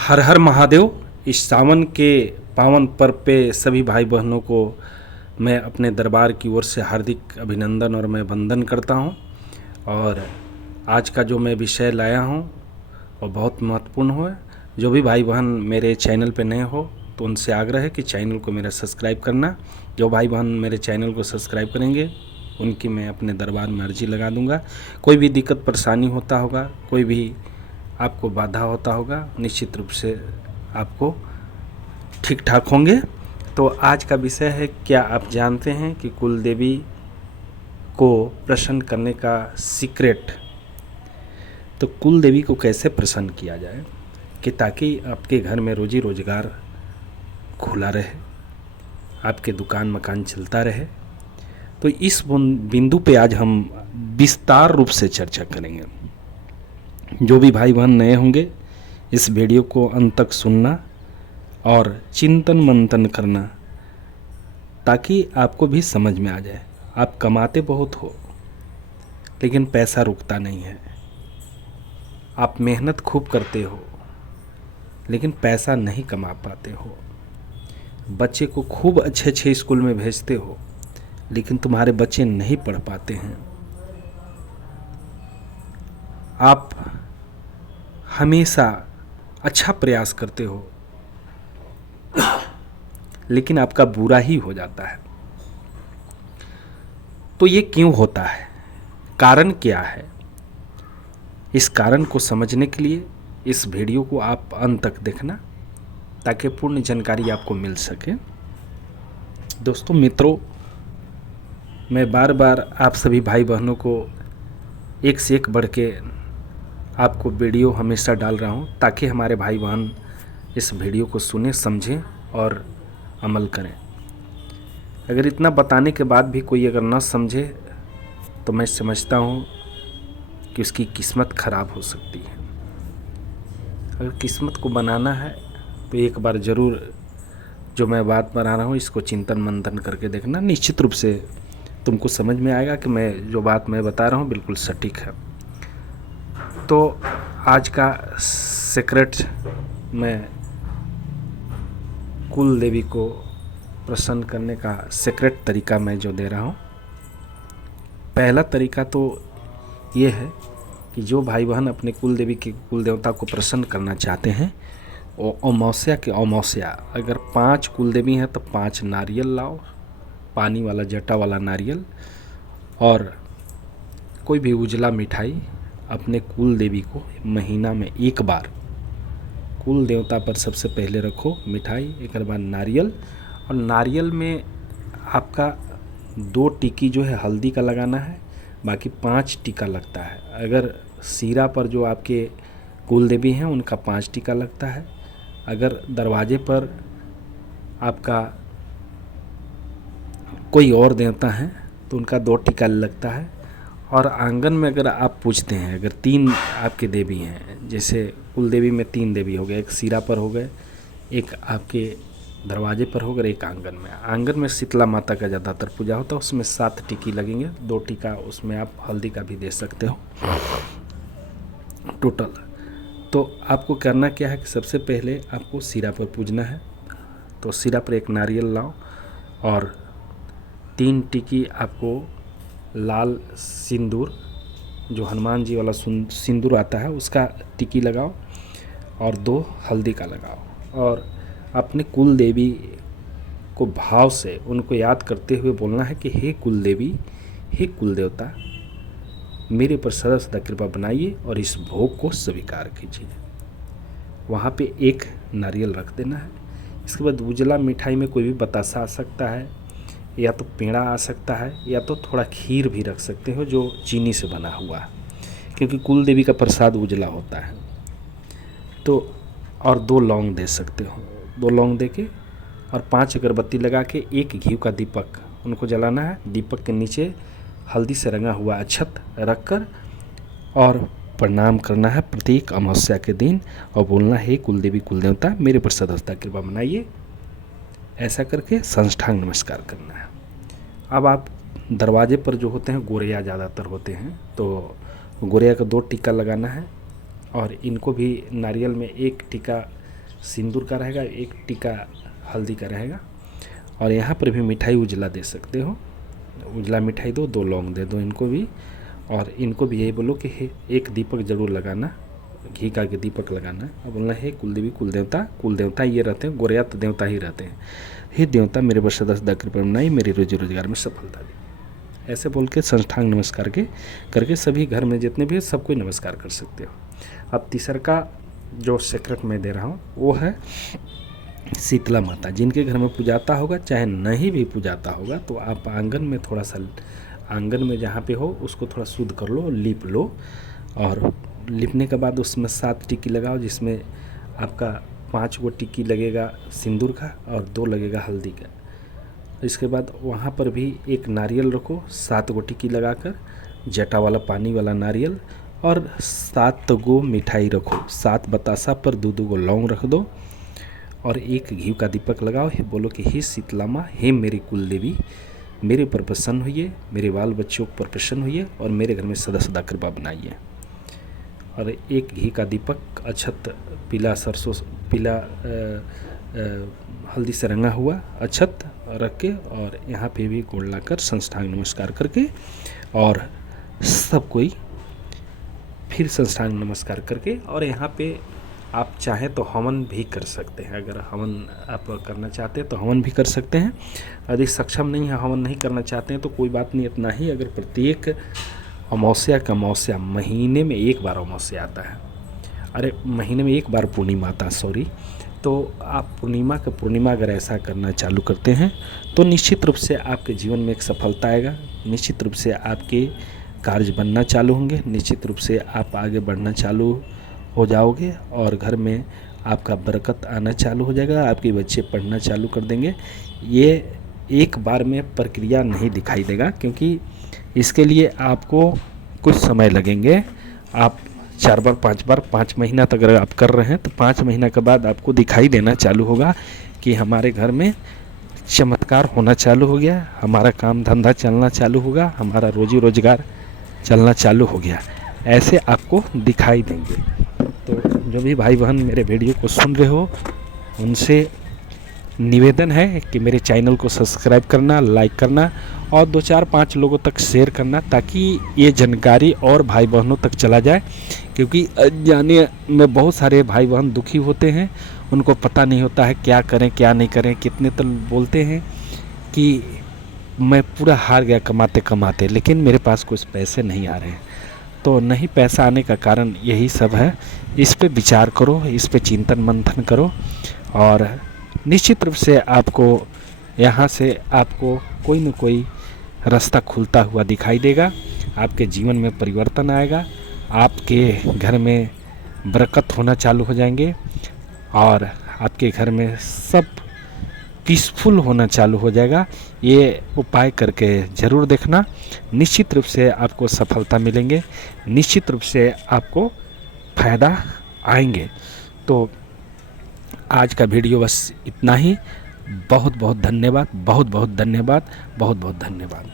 हर हर महादेव। इस सावन के पावन पर्व पे सभी भाई बहनों को मैं अपने दरबार की ओर से हार्दिक अभिनंदन और मैं वंदन करता हूँ। और आज का जो मैं विषय लाया हूँ वो बहुत महत्वपूर्ण है। जो भी भाई बहन मेरे चैनल पे नए हो तो उनसे आग्रह है कि चैनल को मेरा सब्सक्राइब करना। जो भाई बहन मेरे चैनल को सब्सक्राइब करेंगे उनकी मैं अपने दरबार में अर्जी लगा दूंगा। कोई भी दिक्कत परेशानी होता होगा, कोई भी आपको बाधा होता होगा, निश्चित रूप से आपको ठीक ठाक होंगे। तो आज का विषय है, क्या आप जानते हैं कि कुल देवी को प्रसन्न करने का सीक्रेट। तो कुल देवी को कैसे प्रसन्न किया जाए कि ताकि आपके घर में रोजी रोजगार खुला रहे, आपके दुकान मकान चलता रहे। तो इस बिंदु पे आज हम विस्तार रूप से चर्चा करेंगे। जो भी भाई बहन नए होंगे इस वीडियो को अंत तक सुनना और चिंतन मंथन करना ताकि आपको भी समझ में आ जाए। आप कमाते बहुत हो लेकिन पैसा रुकता नहीं है। आप मेहनत खूब करते हो लेकिन पैसा नहीं कमा पाते हो। बच्चे को खूब अच्छे अच्छे स्कूल में भेजते हो लेकिन तुम्हारे बच्चे नहीं पढ़ पाते हैं। आप हमेशा अच्छा प्रयास करते हो लेकिन आपका बुरा ही हो जाता है। तो ये क्यों होता है, कारण क्या है? इस कारण को समझने के लिए इस वीडियो को आप अंत तक देखना ताकि पूर्ण जानकारी आपको मिल सके। दोस्तों मित्रों, मैं बार बार आप सभी भाई बहनों को एक से एक बढ़ के आपको वीडियो हमेशा डाल रहा हूँ ताकि हमारे भाई बहन इस वीडियो को सुने, समझें और अमल करें। अगर इतना बताने के बाद भी कोई अगर ना समझे तो मैं समझता हूँ कि उसकी किस्मत खराब हो सकती है। अगर किस्मत को बनाना है तो एक बार ज़रूर जो मैं बात बना रहा हूँ इसको चिंतन मंथन करके देखना। निश्चित रूप से तुमको समझ में आएगा कि मैं जो बात मैं बता रहा हूँ बिल्कुल सटीक है। तो आज का सीक्रेट मैं कुल देवी को प्रसन्न करने का सीक्रेट तरीका मैं जो दे रहा हूँ। पहला तरीका तो ये है कि जो भाई बहन अपने कुल देवी के कुल देवता को प्रसन्न करना चाहते हैं वो अमावस्या के अमावस्या अगर 5 कुल देवी हैं तो 5 नारियल लाओ, पानी वाला जटा वाला नारियल, और कोई भी उजला मिठाई अपने कुल देवी को महीना में एक बार कुल देवता पर सबसे पहले रखो मिठाई, एक बाद नारियल। और नारियल में आपका 2 टिकी जो है हल्दी का लगाना है, बाकी 5 टीका लगता है। अगर सीरा पर जो आपके कुल देवी हैं उनका 5 टीका लगता है। अगर दरवाजे पर आपका कोई और देवता है तो उनका 2 टीका लगता है। और आंगन में अगर आप पूछते हैं, अगर 3 आपके देवी हैं, जैसे कुल देवी में 3 देवी हो गए, एक सिरा पर हो गए, एक आपके दरवाजे पर हो गए, एक आंगन में। आंगन में शीतला माता का ज़्यादातर पूजा होता है, उसमें 7 टिकी लगेंगे, 2 टीका उसमें आप हल्दी का भी दे सकते हो टोटल। तो आपको करना क्या है कि सबसे पहले आपको सिरा पर पूजना है। तो सिरा पर एक नारियल लाओ और 3 टिकी आपको लाल सिंदूर, जो हनुमान जी वाला सिंदूर आता है उसका टिकी लगाओ और 2 हल्दी का लगाओ। और अपने कुल देवी को भाव से उनको याद करते हुए बोलना है कि हे कुल देवी, हे कुल देवता, मेरे पर सदा सदा कृपा बनाइए और इस भोग को स्वीकार कीजिए। वहाँ पे एक नारियल रख देना है। इसके बाद उजला मिठाई में कोई भी बतासा आ सकता है, या तो पेड़ा आ सकता है, या तो थोड़ा खीर भी रख सकते हो जो चीनी से बना हुआ है, क्योंकि कुल देवी का प्रसाद उजला होता है। तो और 2 लौंग दे सकते हो, 2 लौंग दे के और 5 अगरबत्ती लगा के एक घी का दीपक उनको जलाना है। दीपक के नीचे हल्दी से रंगा हुआ अक्षत रख कर और प्रणाम करना है प्रत्येक अमावस्या के दिन, और बोलना है कुल देवी कुल देवता मेरे पर सदा सदा कृपा बनाइए। ऐसा करके साष्टांग नमस्कार करना है। अब आप दरवाजे पर जो होते हैं गोरिया ज़्यादातर होते हैं, तो गोरिया का 2 टीका लगाना है और इनको भी नारियल में 1 टीका सिंदूर का रहेगा, एक टीका हल्दी का रहेगा। और यहाँ पर भी मिठाई उजला दे सकते हो, उजला मिठाई दो, 2 लौंग दे दो इनको भी। और इनको भी यही बोलो कि एक दीपक जरूर लगाना, घी का के दीपक लगाना और बोलना हे कुलदेवी कुल देवता ये रहते हैं, गोरैया तो देवता ही रहते हैं। हे देवता मेरे पर सदा कृपा बनाई, मेरी रोजी रोजगार में सफलता दी। ऐसे बोल के साष्टांग नमस्कार करके सभी घर में जितने भी है सबको नमस्कार कर सकते हो। अब तीसरा का जो सेक्रेट मैं दे रहा हूँ वो है शीतला माता। जिनके घर में पूजाता होगा, चाहे नहीं भी पूजाता होगा, तो आप आंगन में थोड़ा सा, आंगन में जहाँ पे हो उसको थोड़ा शुद्ध कर लो, लीप लो। और लिपने के बाद उसमें 7 टिक्की लगाओ, जिसमें आपका 5 गो टिक्की लगेगा सिंदूर का और 2 लगेगा हल्दी का। इसके बाद वहाँ पर भी एक नारियल रखो, 7 गो टिक्की लगाकर, जटा वाला पानी वाला नारियल, और 7 गो मिठाई रखो, 7 बतासा पर 2 गो लौंग रख दो। और एक घी का दीपक लगाओ, हे बोलो कि हे शीतला माँ, हे मेरी कुल देवी, मेरे पर प्रसन्न होइए, मेरे बाल बच्चों पर प्रसन्न होइए और मेरे घर में सदा सदा कृपा बनाइए। और एक घी का दीपक अक्षत पीला सरसों पीला हल्दी से रंगा हुआ अक्षत रख के, और यहाँ पे भी गोड़ लाकर साष्टांग नमस्कार करके, और सब कोई फिर साष्टांग नमस्कार करके, और यहाँ पे आप चाहें तो हवन भी कर सकते हैं। अगर हवन आप करना चाहते हैं तो हवन भी कर सकते हैं। यदि सक्षम नहीं है, हवन नहीं करना चाहते हैं, तो कोई बात नहीं। इतना ही, अगर प्रत्येक अमावस्या महीने में 1 बार अमावस्या आता है, अरे महीने में 1 बार पूर्णिमा आता है, सॉरी, तो आप पूर्णिमा अगर ऐसा करना चालू करते हैं तो निश्चित रूप से आपके जीवन में एक सफलता आएगा, निश्चित रूप से आपके कार्य बनना चालू होंगे, निश्चित रूप से आप आगे बढ़ना चालू हो जाओगे और घर में आपका बरकत आना चालू हो जाएगा, आपके बच्चे पढ़ना चालू कर देंगे। ये एक बार में प्रक्रिया नहीं दिखाई देगा, क्योंकि इसके लिए आपको कुछ समय लगेंगे। आप 4 बार 5 बार 5 महीना तक अगर आप कर रहे हैं तो 5 महीना के बाद आपको दिखाई देना चालू होगा कि हमारे घर में चमत्कार होना चालू हो गया, हमारा काम धंधा चलना चालू होगा, हमारा रोजी रोजगार चलना चालू हो गया। ऐसे आपको दिखाई देंगे। तो जो भी भाई बहन मेरे वीडियो को सुन रहे हो, उनसे निवेदन है कि मेरे चैनल को सब्सक्राइब करना, लाइक करना और 2 4 5 लोगों तक शेयर करना, ताकि ये जानकारी और भाई बहनों तक चला जाए। क्योंकि जाने में बहुत सारे भाई बहन दुखी होते हैं, उनको पता नहीं होता है क्या करें क्या नहीं करें। कितने तो बोलते हैं कि मैं पूरा हार गया कमाते कमाते, लेकिन मेरे पास कुछ पैसे नहीं आ रहे हैं। तो नहीं पैसा आने का कारण यही सब है। इस पे विचार करो, इस पे चिंतन मंथन करो, और निश्चित रूप से आपको यहाँ से आपको कोई न कोई रास्ता खुलता हुआ दिखाई देगा। आपके जीवन में परिवर्तन आएगा, आपके घर में बरकत होना चालू हो जाएंगे, और आपके घर में सब पीसफुल होना चालू हो जाएगा। ये उपाय करके ज़रूर देखना, निश्चित रूप से आपको सफलता मिलेंगे, निश्चित रूप से आपको फ़ायदा आएंगे। तो आज का वीडियो बस इतना ही। बहुत बहुत धन्यवाद, बहुत बहुत धन्यवाद, बहुत बहुत धन्यवाद।